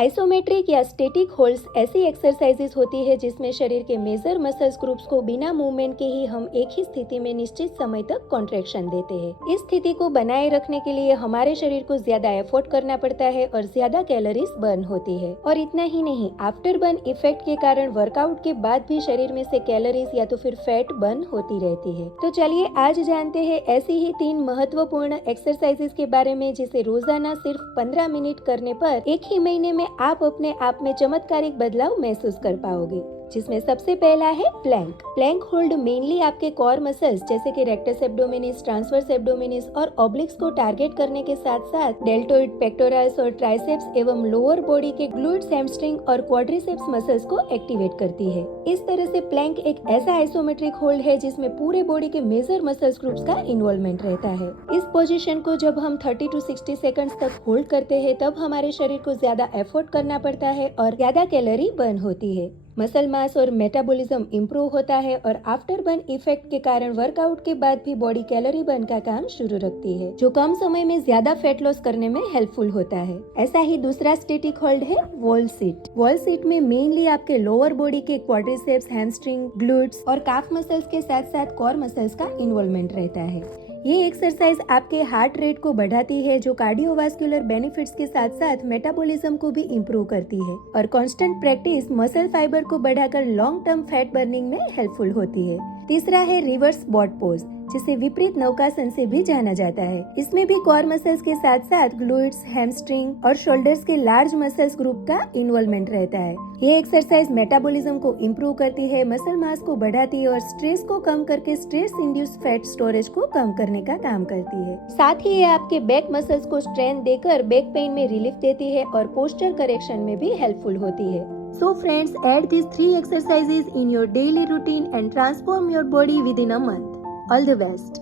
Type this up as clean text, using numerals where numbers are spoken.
Isometric या static holds ऐसी exercises होती है जिसमें शरीर के मेजर मसल्स ग्रुप्स को बिना मूवमेंट के ही हम एक ही स्थिति में निश्चित समय तक कॉन्ट्रैक्शन देते हैं। इस स्थिति को बनाए रखने के लिए हमारे शरीर को ज्यादा एफर्ट करना पड़ता है और ज्यादा कैलोरीज बर्न होती है। और इतना ही नहीं, आफ्टर बर्न इफेक्ट के कारण वर्कआउट के बाद भी शरीर में से कैलोरीज या तो फिर फैट बर्न होती रहती है। तो चलिए आज जानते हैं ऐसी ही 3 महत्वपूर्ण एक्सरसाइजेस के बारे में जिसे रोजाना सिर्फ 15 मिनट करने पर एक ही महीने में आप अपने आप में चमत्कारिक बदलाव महसूस कर पाओगे। जिसमें सबसे पहला है प्लैंक। प्लैंक होल्ड मेनली आपके कोर मसल्स जैसे कि रेक्टस एब्डोमिनिस, ट्रांसवर्स एब्डोमिनिस और ऑब्लिक्स को टारगेट करने के साथ साथ डेल्टोइड, पेक्टोरल्स और ट्राइसेप्स एवं लोअर बॉडी के ग्लूट्स, हैमस्ट्रिंग और क्वाड्रिसेप्स मसल्स को एक्टिवेट करती है। इस तरह से प्लैंक एक ऐसा आइसोमेट्रिक होल्ड है जिसमें पूरे बॉडी के मेजर मसल्स ग्रुप्स का इन्वॉल्वमेंट रहता है। इस पोजीशन को जब हम 30 to 60 सेकंड्स तक होल्ड करते हैं तब हमारे शरीर को ज्यादा एफर्ट करना पड़ता है और ज्यादा कैलोरी बर्न होती है। मसल मास और मेटाबॉलिज्म इम्प्रूव होता है और आफ्टर बर्न इफेक्ट के कारण वर्कआउट के बाद भी बॉडी कैलोरी बर्न का काम शुरू रखती है, जो कम समय में ज्यादा फैट लॉस करने में हेल्पफुल होता है। ऐसा ही दूसरा स्टैटिक होल्ड है वॉल सिट। वॉल सिट में मेनली आपके लोअर बॉडी के क्वाड्रिसेप्स, हैमस्ट्रिंग, ग्लूट्स और काफ मसल्स के साथ साथ कोर मसल्स का इन्वॉल्वमेंट रहता है। ये एक्सरसाइज आपके हार्ट रेट को बढ़ाती है, जो कार्डियोवास्कुलर बेनिफिट्स के साथ साथ मेटाबॉलिज्म को भी इम्प्रूव करती है और कांस्टेंट प्रैक्टिस मसल फाइबर को बढ़ाकर लॉन्ग टर्म फैट बर्निंग में हेल्पफुल होती है। तीसरा है रिवर्स बॉट पोज, जिसे विपरीत नौकासन से भी जाना जाता है। इसमें भी कोर मसल्स के साथ साथ ग्लूट्स, हैमस्ट्रिंग और शोल्डर्स के लार्ज मसल्स ग्रुप का इन्वॉल्वमेंट रहता है। ये एक्सरसाइज मेटाबॉलिज्म को इम्प्रूव करती है, मसल मास को बढ़ाती है और स्ट्रेस को कम करके स्ट्रेस इंड्यूस्ड फैट स्टोरेज को कम करने का काम करती है। साथ ही ये आपके बैक मसल्स को स्ट्रेंथ देकर बैक पेन में रिलीफ देती है और पोस्चर करेक्शन में भी हेल्पफुल होती है। So friends, add these 3 exercises in your daily routine and transform your body within a month. All the best.